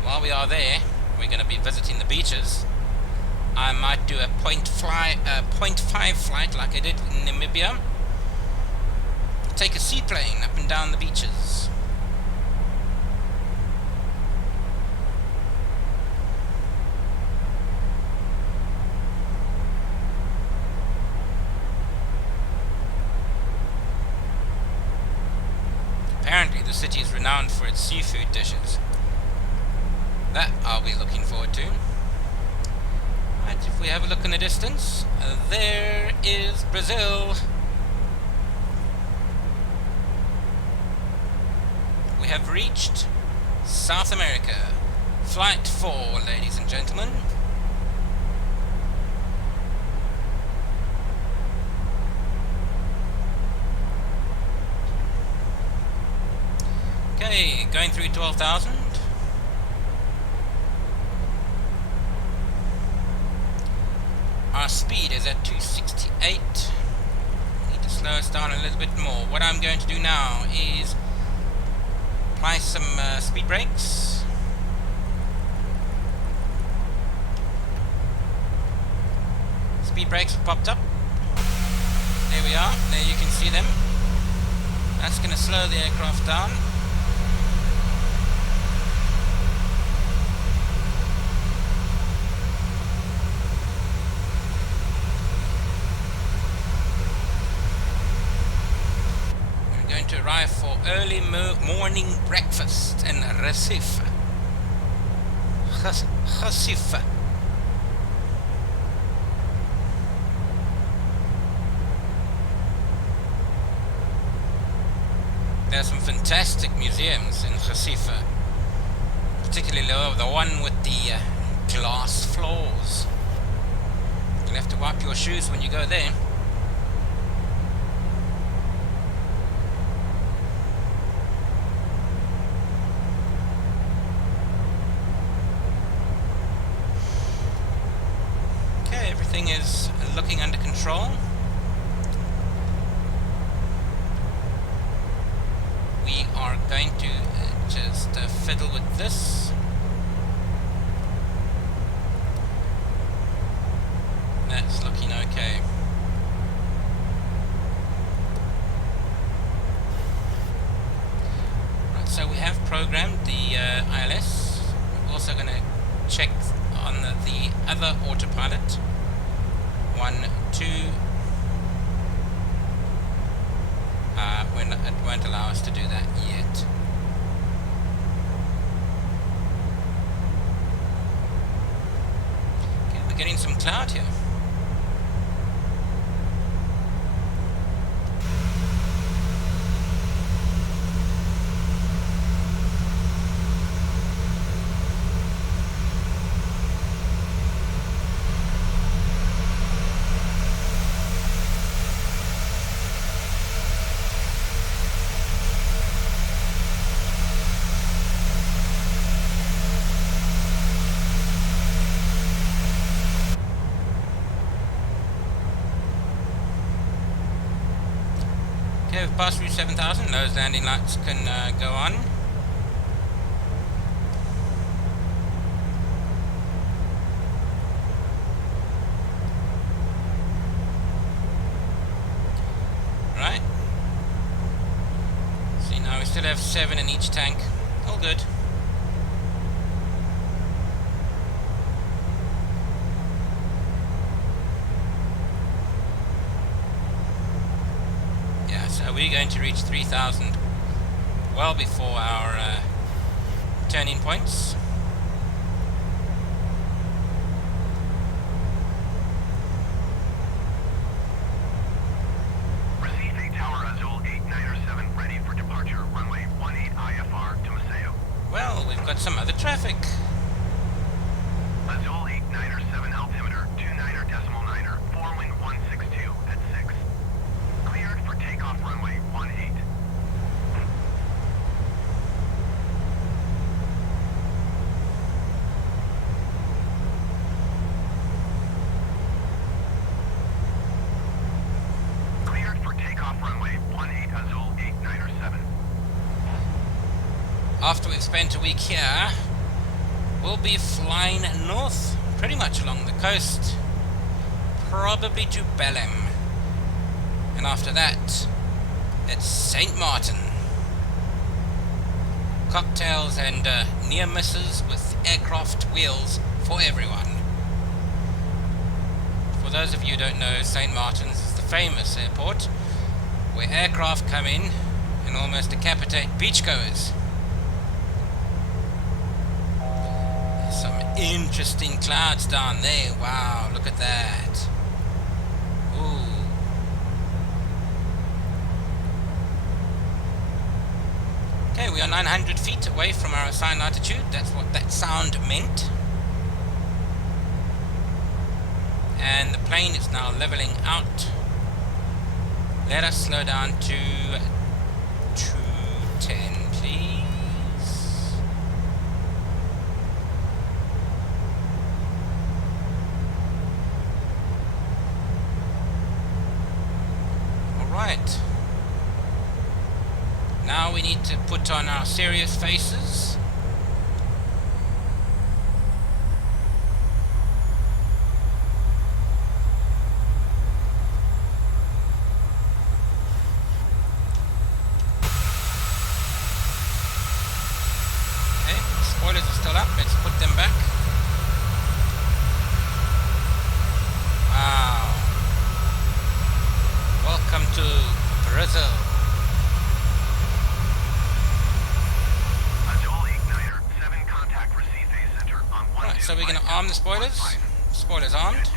While we are there, we're going to be visiting the beaches. I might do a 0.5 flight like I did in Namibia. Take a seaplane up and down the beaches. Apparently the city is renowned for its seafood dishes. That I'll be looking forward to. Right, if we have a look in the distance, there is Brazil. We have reached South America. Flight 4, ladies and gentlemen. Okay, going through 12,000. Our speed is at 268. Need to slow us down a little bit more. What I'm going to do now is apply some speed brakes. Speed brakes have popped up. There we are. There you can see them. That's going to slow the aircraft down. To arrive for early morning breakfast in Recife. Recife. There are some fantastic museums in Recife, particularly the one with the glass floors. You'll have to wipe your shoes when you go there. Everything is looking under control. We are going to just fiddle with this. ILS. We're also going to check on the other autopilot. 1, 2. When it won't allow us to do that yet. Okay, we're getting some cloud here. Okay, we've passed through 7,000. Those landing lights can go on. Right. See, now we still have 7 in each tank. All good. So we're going to reach 3,000 well before our turning points. Recife Tower Azul 897 ready for departure. Runway 18 IFR to Maceo. Well, we've got some other traffic. Azul 897 altimeter 29er.9er 4-wind 162 at 6. Cleared for takeoff runway 18. Cleared for takeoff runway 18 Azul 897. After we've spent a week here, we'll be flying north, pretty much along the coast, probably to Belém. And after that, it's St. Martin. Cocktails and near misses with aircraft wheels for everyone. For those of you who don't know, St. Martin's is the famous airport where aircraft come in and almost decapitate beachgoers. There's some interesting clouds down there. Wow, look at that. Ooh. Okay, we are 900 feet away from our assigned altitude. That's what that sound meant. And the plane is now leveling out. Let us slow down to 210, please. Alright. Now we need to put on our serious faces. Okay, spoilers are still up. Let's put them back. Wow. Welcome to Brazil. Right, so we're going to arm the spoilers. Spoilers armed.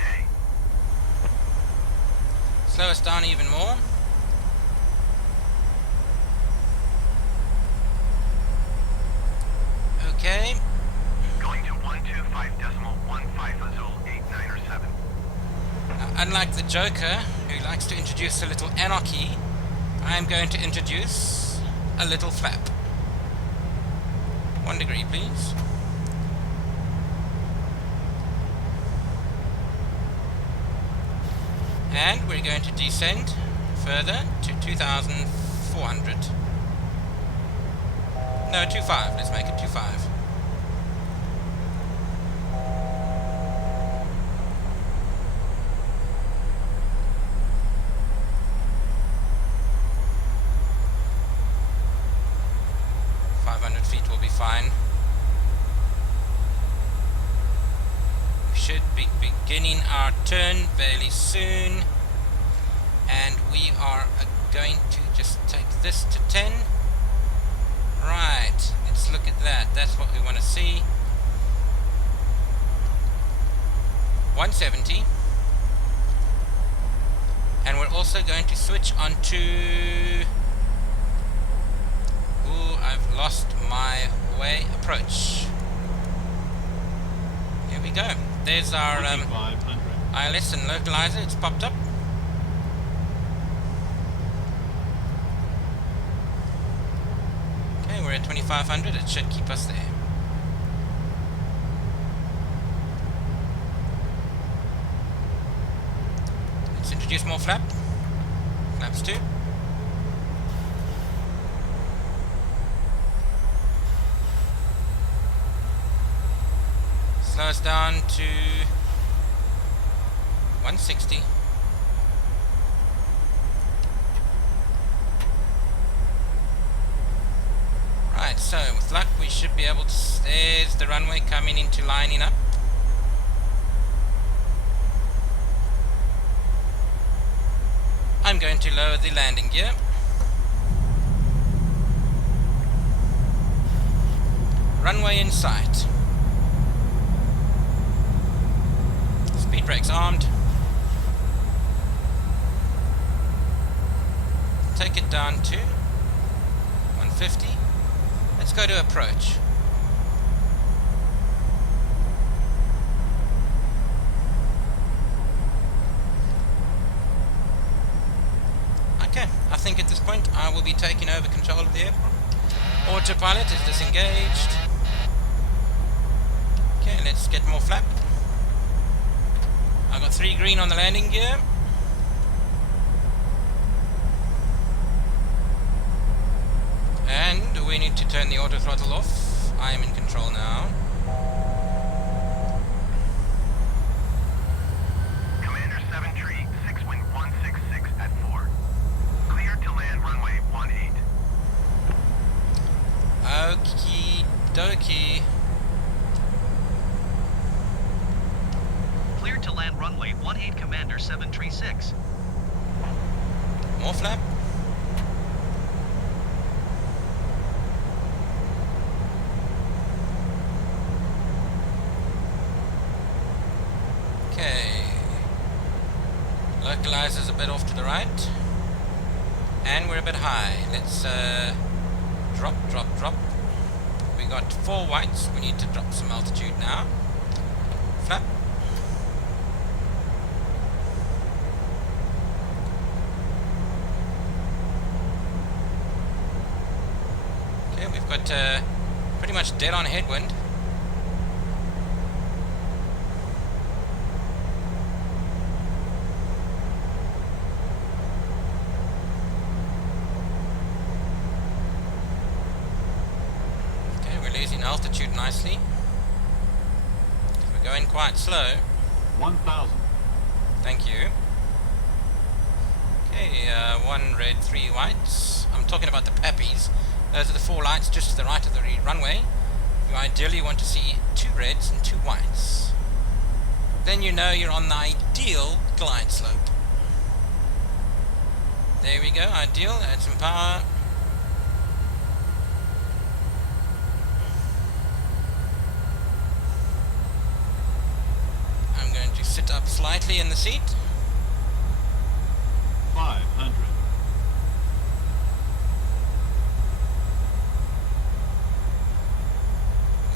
Slow us down even more. Okay. Going to 125.15 Azul 897. Now, unlike the Joker, who likes to introduce a little anarchy, I am going to introduce a little flap. 1 degree, please. And we're going to descend further to 2,400. No, 2.5. Let's make it 2.5. Feet will be fine. should be beginning our turn fairly soon. And we are going to just take this to 10. Right, let's look at that. That's what we want to see. 170. And we're also going to switch onto... Ooh, I've lost my way approach. Here we go. There's our ILS and localizer. It's popped up. Okay, we're at 2500. It should keep us there. Let's introduce more flap. Flaps 2. Slow us down to 160. Right, so with luck we should be able to... There's the runway coming into lining up. I'm going to lower the landing gear. Runway in sight. Speed brakes armed. Take it down to 150. Let's go to approach. Okay, I think at this point I will be taking over control of the airport. Autopilot is disengaged. Okay, let's get more flap. I got 3 green on the landing gear. And we need to turn the auto throttle off. I am in control now. Commander 7 Tree, 6 wind 166 at 4. Clear to land runway 18. Okie dokie. Cleared to land runway 18, Commander 736. More flap. Okay. Localizer's a bit off to the right. And we're a bit high. Let's drop. We got 4 whites. We need to drop some altitude now. Flap. Okay, we've got pretty much dead on headwind. Altitude nicely. We're going quite slow. 1,000. Thank you. Okay, 1 red, 3 whites. I'm talking about the pappies. Those are the 4 lights just to the right of the runway. You ideally want to see 2 reds and 2 whites. Then you know you're on the ideal glide slope. There we go, ideal. Add some power. Sit up slightly in the seat. 500.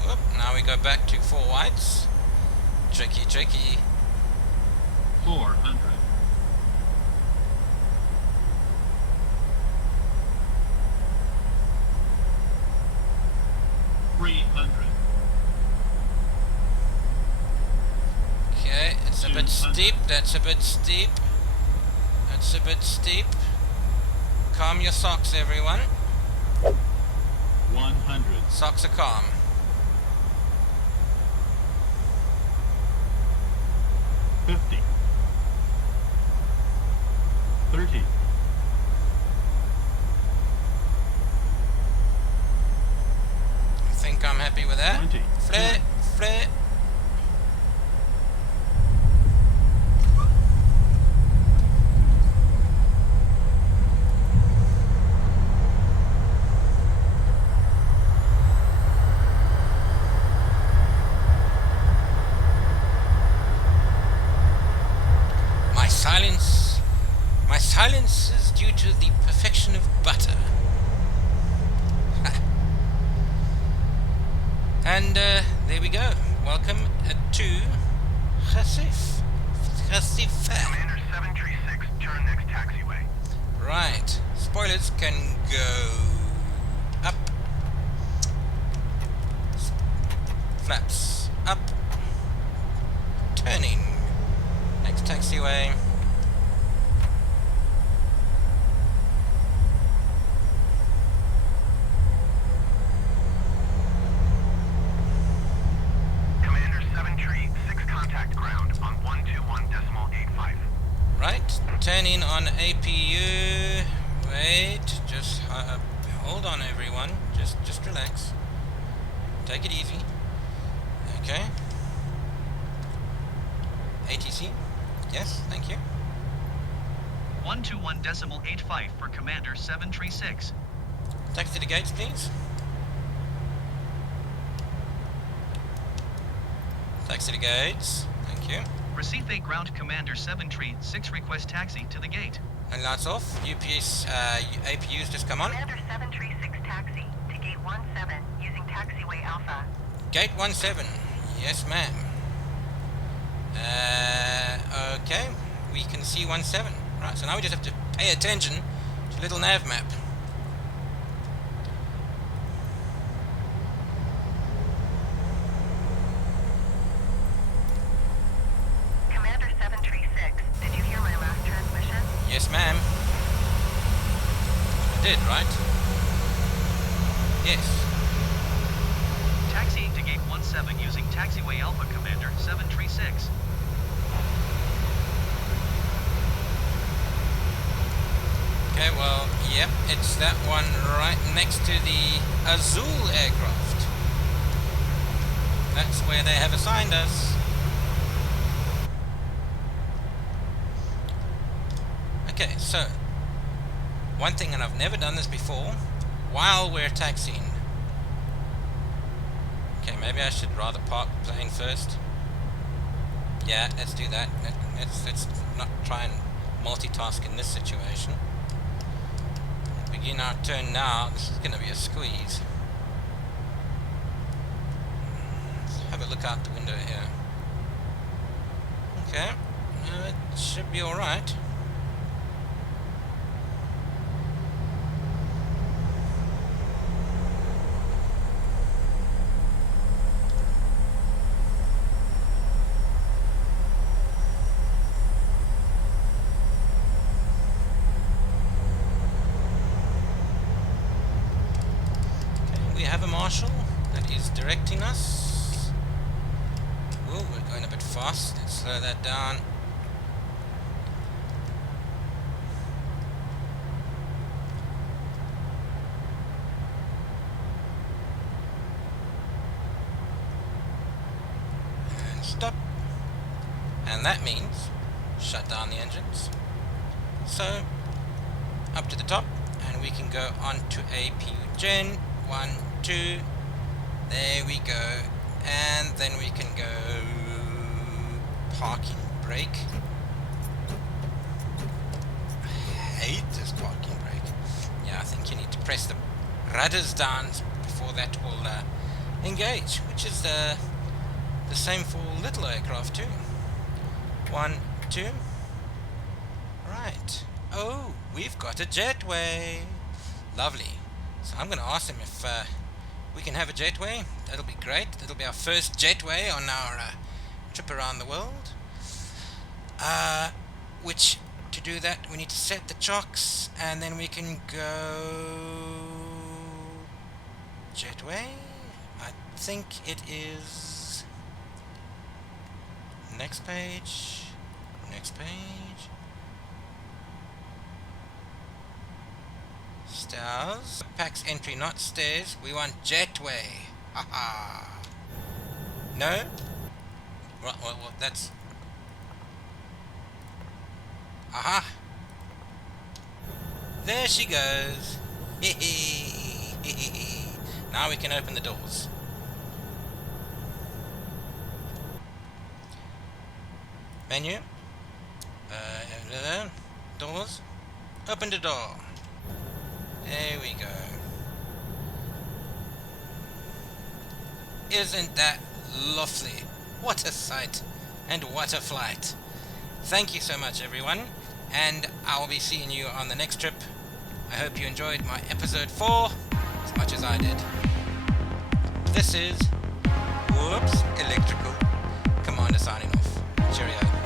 Whoop, now we go back to 4 whites. Tricky. 400. Okay, it's a bit steep. That's a bit steep. That's a bit steep. Calm your socks, everyone. 100. Socks are calm. 50. 30. I think I'm happy with that. 20. Flare. Silence is due to the perfection of butter. And there we go. Welcome to Recife. Commander 736, turn next taxiway. Right. Spoilers can go up. Flaps up. Turning. Next taxiway. Commander 736, contact ground on 121.85. Right. Turning on APU. Wait. Just hold on, everyone. Just relax. Take it easy. Okay. ATC. Yes. Thank you. 121.85 for Commander 736. Taxi to the gates, please. Taxi to the gates. Thank you. Recife ground Commander 736 request taxi to the gate. And lights off. UPS, APUs just come on. Commander 736 taxi to gate 17 using taxiway Alpha. Gate 17. Yes, ma'am. Okay. We can see 17. Right, so now we just have to pay attention to little nav map. Commander 736, did you hear my last transmission? Yes, ma'am. I did, right? Yes. Taxiing to gate 17 using taxiway Alpha Commander 736. Okay, well, yep, it's that one right next to the Azul aircraft. That's where they have assigned us. Okay, so one thing, and I've never done this before, while we're taxiing. Okay, maybe I should rather park the plane first. Yeah, let's do that. Let's not try and multitask in this situation. Begin our turn now. This is going to be a squeeze. Let's have a look out the window here. Okay, it should be alright. We have a marshal that is directing us. Whoa, we're going a bit fast. Let's slow that down. And stop. And that means shut down the engines. So, up to the top, and we can go on to APU Gen 1, 2, there we go, and then we can go parking brake. I hate this parking brake. Yeah, I think you need to press the rudders down before that will engage, which is the same for little aircraft too. 1, 2, right. Oh, we've got a jetway. Lovely. So I'm going to ask them if we can have a jetway. That'll be great. That'll be our first jetway on our trip around the world. Which, to do that, we need to set the chocks, and then we can go jetway. I think it is next page. Next page. Stairs. Pax entry, not stairs. We want jetway. Haha. No? Well, that's... Aha! There she goes. Now we can open the doors. Menu. Doors. Open the door. There we go. Isn't that lovely? What a sight and what a flight. Thank you so much, everyone, and I'll be seeing you on the next trip. I hope you enjoyed my episode 4 as much as I did. This is Electrical Commander signing off. Cheerio.